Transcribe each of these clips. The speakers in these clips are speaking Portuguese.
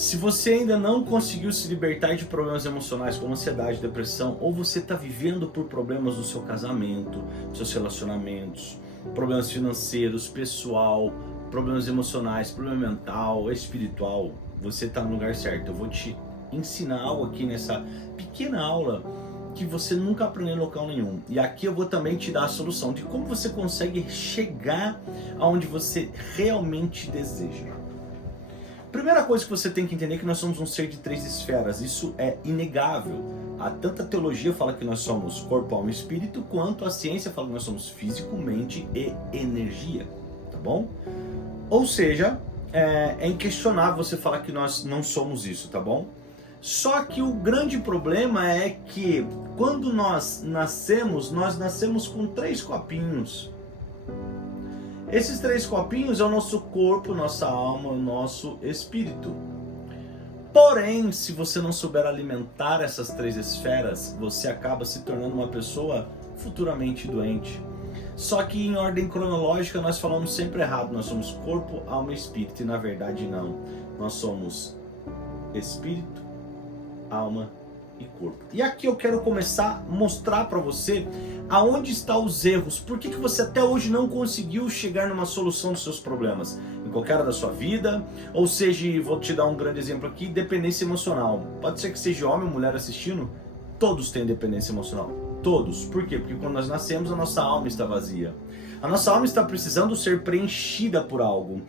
Se você ainda não conseguiu se libertar de problemas emocionais como ansiedade, depressão, ou você está vivendo por problemas no seu casamento, seus relacionamentos, problemas financeiros, pessoal, problemas emocionais, problema mental, espiritual, você está no lugar certo. Eu vou te ensinar algo aqui nessa pequena aula que você nunca aprendeu em local nenhum. E aqui eu vou também te dar a solução de como você consegue chegar aonde você realmente deseja. Primeira coisa que você tem que entender é que nós somos um ser de 3 esferas, isso é inegável. A tanta teologia fala que nós somos corpo, alma e espírito, quanto a ciência fala que nós somos físico, mente e energia, tá bom? Ou seja, é inquestionável você falar que nós não somos isso, tá bom? Só que o grande problema é que quando nós nascemos com 3 copinhos. Esses 3 copinhos é o nosso corpo, nossa alma, o nosso espírito. Porém, se você não souber alimentar essas 3 esferas, você acaba se tornando uma pessoa futuramente doente. Só que em ordem cronológica nós falamos sempre errado, nós somos corpo, alma e espírito, e na verdade não. Nós somos espírito, alma e corpo. E aqui eu quero começar a mostrar para você aonde estão os erros. Por que você até hoje não conseguiu chegar numa solução dos seus problemas? Em qualquer área da sua vida, ou seja, vou te dar um grande exemplo aqui, dependência emocional. Pode ser que seja homem ou mulher assistindo, todos têm dependência emocional. Todos. Por quê? Porque quando nós nascemos a nossa alma está vazia. A nossa alma está precisando ser preenchida por algo.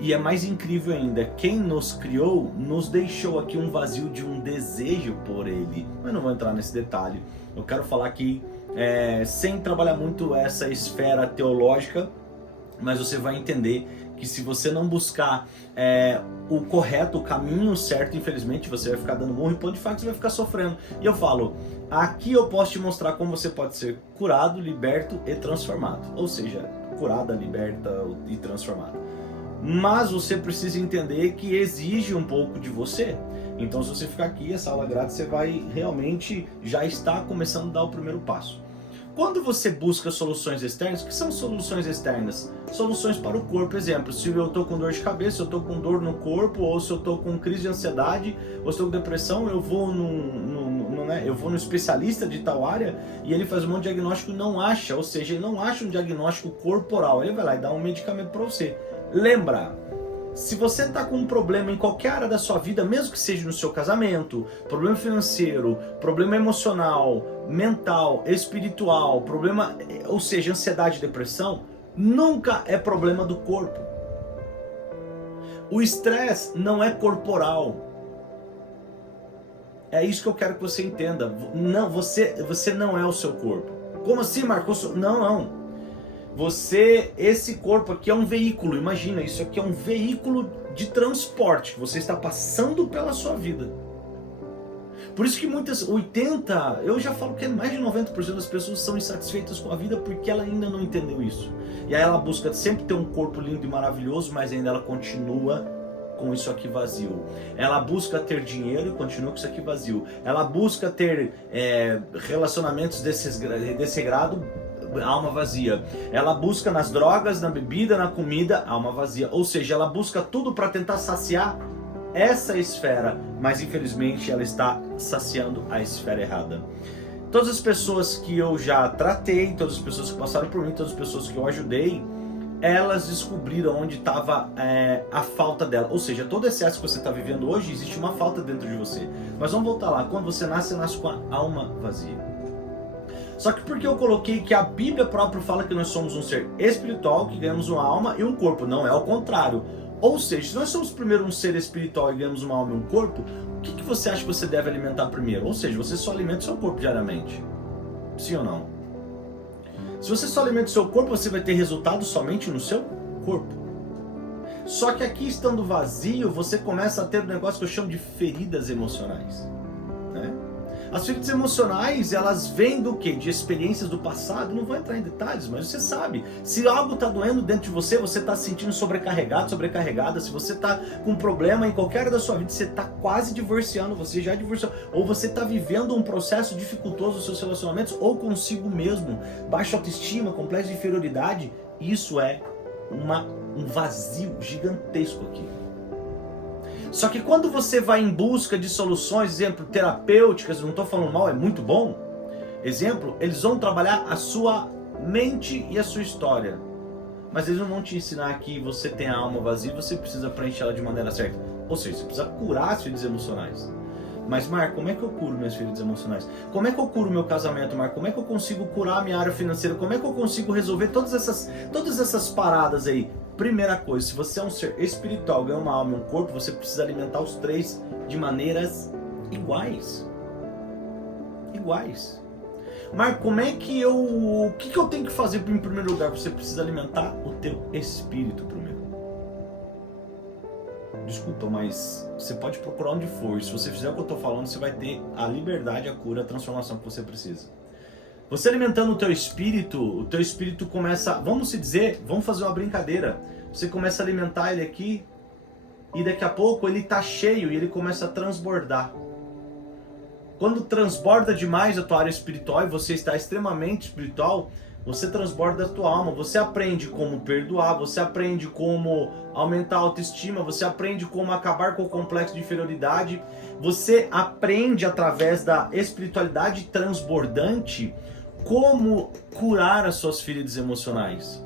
E é mais incrível ainda, quem nos criou nos deixou aqui um vazio de um desejo por ele. Mas não vou entrar nesse detalhe. Eu quero falar aqui, sem trabalhar muito essa esfera teológica, mas você vai entender que se você não buscar o correto, o caminho certo, infelizmente você vai ficar dando murro e pão de faca, você vai ficar sofrendo. E eu falo, aqui eu posso te mostrar como você pode ser curado, liberto e transformado. Ou seja, curada, liberta e transformada. Mas você precisa entender que exige um pouco de você. Então se você ficar aqui, essa aula grátis, você vai realmente já estar começando a dar o primeiro passo. Quando você busca soluções externas, o que são soluções externas? Soluções para o corpo, exemplo, se eu estou com dor de cabeça, se eu estou com dor no corpo, ou se eu estou com crise de ansiedade, ou se eu estou com depressão, eu vou no especialista de tal área e ele faz um monte de diagnóstico e não acha, ou seja, ele não acha um diagnóstico corporal, ele vai lá e dá um medicamento para você. Lembra, se você está com um problema em qualquer área da sua vida, mesmo que seja no seu casamento, problema financeiro, problema emocional, mental, espiritual, problema, ou seja, ansiedade e depressão, nunca é problema do corpo. O estresse não é corporal. É isso que eu quero que você entenda. Não, você não é o seu corpo. Como assim, Marcos? Não. Esse corpo aqui é um veículo, imagina, isso aqui é um veículo de transporte que você está passando pela sua vida. Por isso que eu já falo que mais de 90% das pessoas são insatisfeitas com a vida porque ela ainda não entendeu isso. E aí ela busca sempre ter um corpo lindo e maravilhoso, mas ainda ela continua com isso aqui vazio. Ela busca ter dinheiro e continua com isso aqui vazio. Ela busca ter relacionamentos desse grado, alma vazia. Ela busca nas drogas, na bebida, na comida, alma vazia. Ou seja, ela busca tudo para tentar saciar essa esfera, mas infelizmente ela está saciando a esfera errada. Todas as pessoas que eu já tratei, todas as pessoas que passaram por mim, todas as pessoas que eu ajudei, elas descobriram onde estava a falta dela. Ou seja, todo excesso que você está vivendo hoje, existe uma falta dentro de você. Mas vamos voltar lá, quando você nasce com a alma vazia. Só que porque eu coloquei que a Bíblia própria fala que nós somos um ser espiritual, que ganhamos uma alma e um corpo, não é ao contrário. Ou seja, se nós somos primeiro um ser espiritual e ganhamos uma alma e um corpo, o que você acha que você deve alimentar primeiro? Ou seja, você só alimenta o seu corpo diariamente. Sim ou não? Se você só alimenta o seu corpo, você vai ter resultado somente no seu corpo. Só que aqui estando vazio, você começa a ter um negócio que eu chamo de feridas emocionais. Né? As feridas emocionais, elas vêm do quê? De experiências do passado. Não vou entrar em detalhes, mas você sabe. Se algo está doendo dentro de você, você está se sentindo sobrecarregado, sobrecarregada. Se você está com um problema em qualquer área da sua vida, você está quase divorciando, você já divorciou. Ou você está vivendo um processo dificultoso nos seus relacionamentos, ou consigo mesmo. Baixa autoestima, complexo de inferioridade. Isso é um vazio gigantesco aqui. Só que quando você vai em busca de soluções, exemplo, terapêuticas, não estou falando mal, é muito bom. Exemplo, eles vão trabalhar a sua mente e a sua história. Mas eles não vão te ensinar que você tem a alma vazia e você precisa preencher ela de maneira certa. Ou seja, você precisa curar as feridas emocionais. Mas, Marco, como é que eu curo minhas feridas emocionais? Como é que eu curo meu casamento, Marco? Como é que eu consigo curar a minha área financeira? Como é que eu consigo resolver todas essas paradas aí? Primeira coisa, se você é um ser espiritual, ganha uma alma e um corpo, você precisa alimentar os três de maneiras iguais. Iguais. Marco, como é que o que eu tenho que fazer em primeiro lugar? Você precisa alimentar o teu espírito primeiro. Desculpa, mas você pode procurar onde for. Se você fizer o que eu estou falando, você vai ter a liberdade, a cura, a transformação que você precisa. Você alimentando o teu espírito começa, vamos fazer uma brincadeira. Você começa a alimentar ele aqui e daqui a pouco ele está cheio e ele começa a transbordar. Quando transborda demais a tua área espiritual e você está extremamente espiritual, você transborda a tua alma, você aprende como perdoar, você aprende como aumentar a autoestima, você aprende como acabar com o complexo de inferioridade, você aprende através da espiritualidade transbordante como curar as suas feridas emocionais.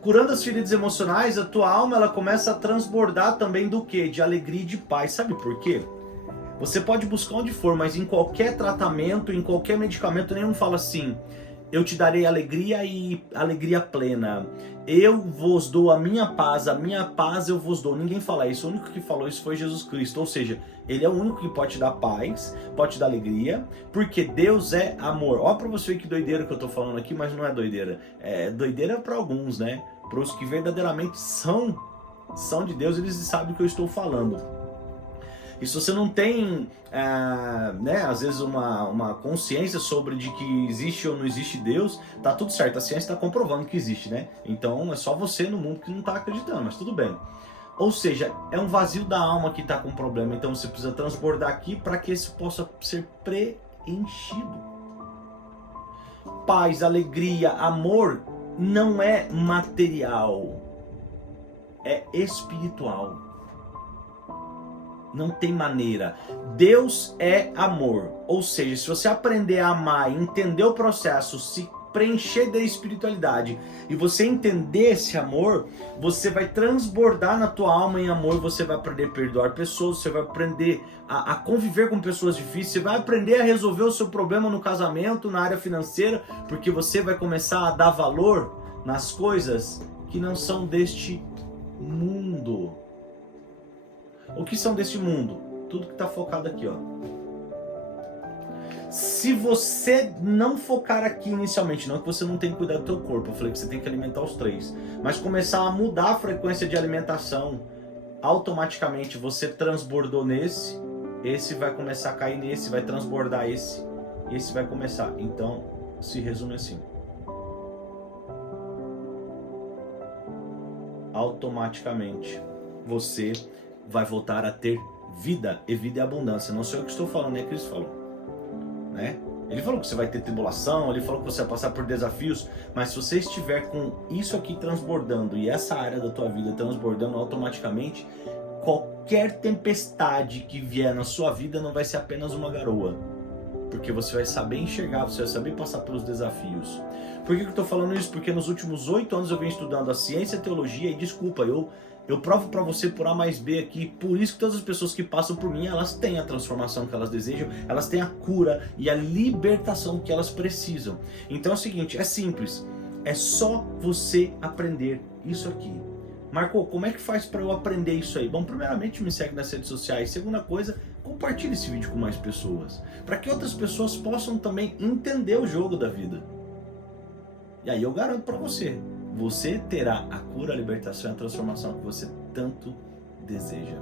Curando as feridas emocionais, a tua alma ela começa a transbordar também do quê? De alegria e de paz. Sabe por quê? Você pode buscar onde for, mas em qualquer tratamento, em qualquer medicamento, nenhum fala assim: eu te darei alegria e alegria plena. Eu vos dou a minha paz eu vos dou. Ninguém fala isso, o único que falou isso foi Jesus Cristo. Ou seja, Ele é o único que pode te dar paz, pode te dar alegria, porque Deus é amor. Ó pra você ver que doideira que eu tô falando aqui, mas não é doideira. É doideira para alguns, né? Para os que verdadeiramente são de Deus, eles sabem o que eu estou falando. E se você não tem, às vezes uma consciência sobre de que existe ou não existe Deus, tá tudo certo, a ciência está comprovando que existe, né? Então é só você no mundo que não está acreditando, mas tudo bem. Ou seja, é um vazio da alma que está com problema, então você precisa transbordar aqui para que isso possa ser preenchido. Paz, alegria, amor não é material, é espiritual. Não tem maneira. Deus é amor. Ou seja, se você aprender a amar, entender o processo, se preencher da espiritualidade e você entender esse amor, você vai transbordar na tua alma em amor, você vai aprender a perdoar pessoas, você vai aprender a conviver com pessoas difíceis, você vai aprender a resolver o seu problema no casamento, na área financeira, porque você vai começar a dar valor nas coisas que não são deste mundo. O que são deste mundo? Tudo que está focado aqui, ó. Se você não focar aqui inicialmente, não que você não tem que cuidar do teu corpo, eu falei que você tem que alimentar os três, mas começar a mudar a frequência de alimentação, automaticamente você transbordou nesse, esse vai começar a cair nesse, vai transbordar esse vai começar. Então, se resume assim. Automaticamente, você vai voltar a ter vida, e vida é abundância. Não sou eu que estou falando, é Cristo falou, né? Ele falou que você vai ter tribulação, ele falou que você vai passar por desafios, mas se você estiver com isso aqui transbordando e essa área da tua vida transbordando automaticamente, qualquer tempestade que vier na sua vida não vai ser apenas uma garoa, porque você vai saber enxergar, você vai saber passar pelos desafios. Por que eu estou falando isso? Porque nos últimos 8 anos eu venho estudando a ciência e a teologia, e desculpa, eu provo para você por A mais B aqui, por isso que todas as pessoas que passam por mim, elas têm a transformação que elas desejam, elas têm a cura e a libertação que elas precisam. Então é o seguinte, é simples, é só você aprender isso aqui. Marco, como é que faz para eu aprender isso aí? Bom, primeiramente me segue nas redes sociais, segunda coisa, compartilhe esse vídeo com mais pessoas, para que outras pessoas possam também entender o jogo da vida. E aí eu garanto para você, você terá a cura, a libertação e a transformação que você tanto deseja.